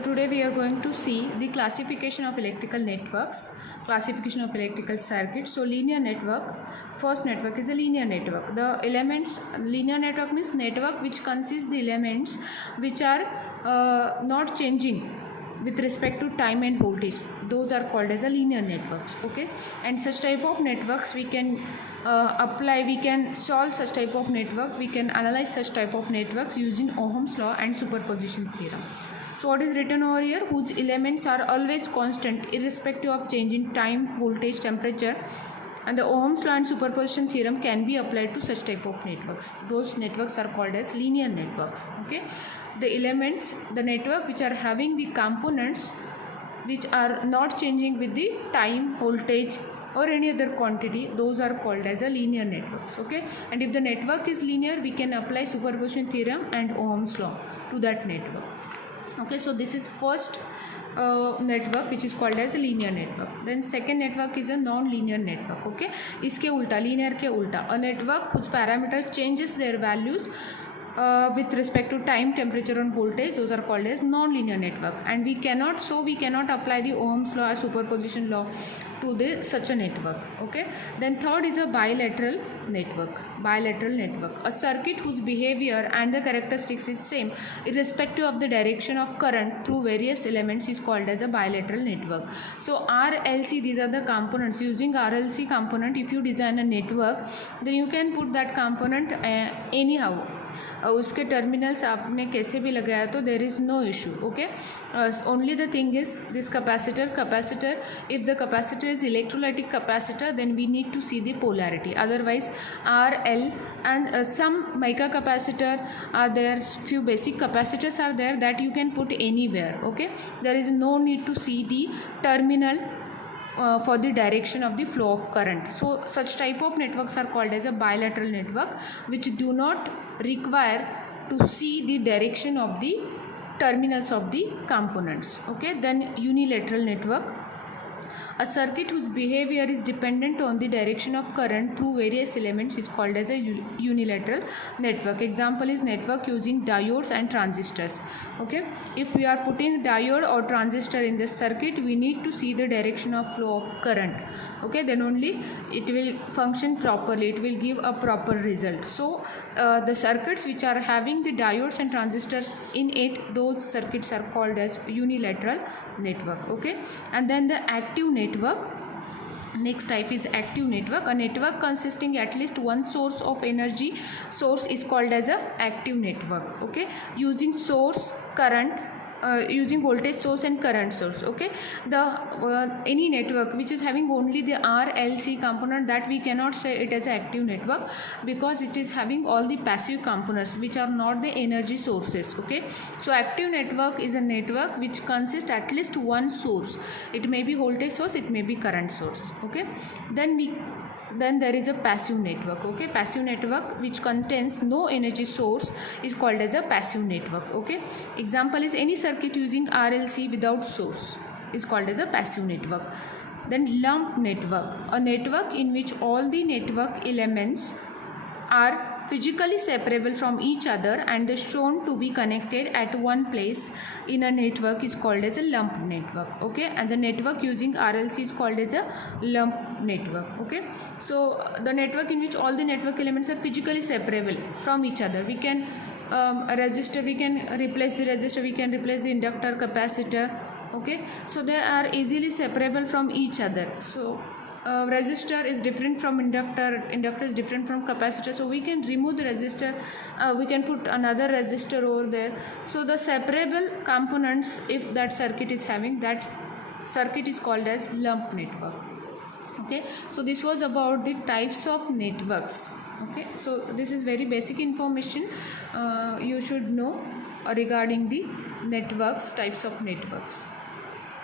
So today we are going to see the classification of electrical networks, classification of electrical circuits. So linear network, first network is a linear network. The elements, linear network means network which consists the elements which are not changing with respect to time and voltage. Those are called as a linear networks. Okay, and such type of networks we can we can solve such type of network, we can analyze such type of networks using Ohm's law and superposition theorem. So what is written over here? Whose elements are always constant irrespective of change in time, voltage, temperature, and the Ohm's law and superposition theorem can be applied to such type of networks. Those networks are called as linear networks. Okay, the elements, the network which are having the components which are not changing with the time, voltage, or any other quantity, those are called as a linear networks. Okay, and if the network is linear, we can apply superposition theorem and Ohm's law to that network. Okay, so this is first network which is called as a linear network. Then second network is a non-linear network. Okay, इसके उल्टा, linear के उल्टा, a network whose parameter changes their values with respect to time, temperature, and voltage, those are called as non-linear network, and we cannot apply the Ohm's law or superposition law to such a network. Okay, then third is a bilateral network. Bilateral network, a circuit whose behavior and the characteristics is same irrespective of the direction of current through various elements is called as a bilateral network. So RLC, these are the components. Using RLC component, if you design a network, then you can put that component anyhow. उसके terminals आपने कैसे भी लगाया तो there is no issue. Okay, only the thing is this capacitor if the capacitor is electrolytic capacitor then we need to see the polarity. Otherwise RL and some mica capacitor are there, few basic capacitors are there that you can put anywhere. Okay, there is no need to see the terminal for the direction of the flow of current. So such type of networks are called as a bilateral network, which do not require to see the direction of the terminals of the components. Okay, then unilateral network, a circuit whose behavior is dependent on the direction of current through various elements is called as a unilateral network. Example is network using diodes and transistors. Okay, if we are putting diode or transistor in the circuit, we need to see the direction of flow of current. Okay, then only it will function properly, it will give a proper result. So the circuits which are having the diodes and transistors in it, those circuits are called as unilateral network. Okay, and then the active network, next type is active network. A network consisting at least one source of energy source is called as a active network. Okay, using source current, using voltage source and current source. Okay, the any network which is having only the RLC component, that we cannot say it as an active network because it is having all the passive components which are not the energy sources. Okay, so active network is a network which consists at least one source. It may be voltage source, it may be current source. Okay, then there is a passive network. Okay, passive network which contains no energy source is called as a passive network. Okay, example is any circuit using RLC without source is called as a passive network. Then lump network, a network in which all the network elements are physically separable from each other and is shown to be connected at one place in a network is called as a lump network. Okay, and the network using RLC is called as a lump network. Okay, so the network in which all the network elements are physically separable from each other. We can resistor, we can replace the resistor, we can replace the inductor, capacitor. Okay, so they are easily separable from each other. So resistor is different from inductor is different from capacitor, so we can remove the resistor, we can put another resistor over there. So the separable components, if that circuit is having, that circuit is called as lump network. Okay, so this was about the types of networks. Okay, so this is very basic information you should know regarding the networks, types of networks.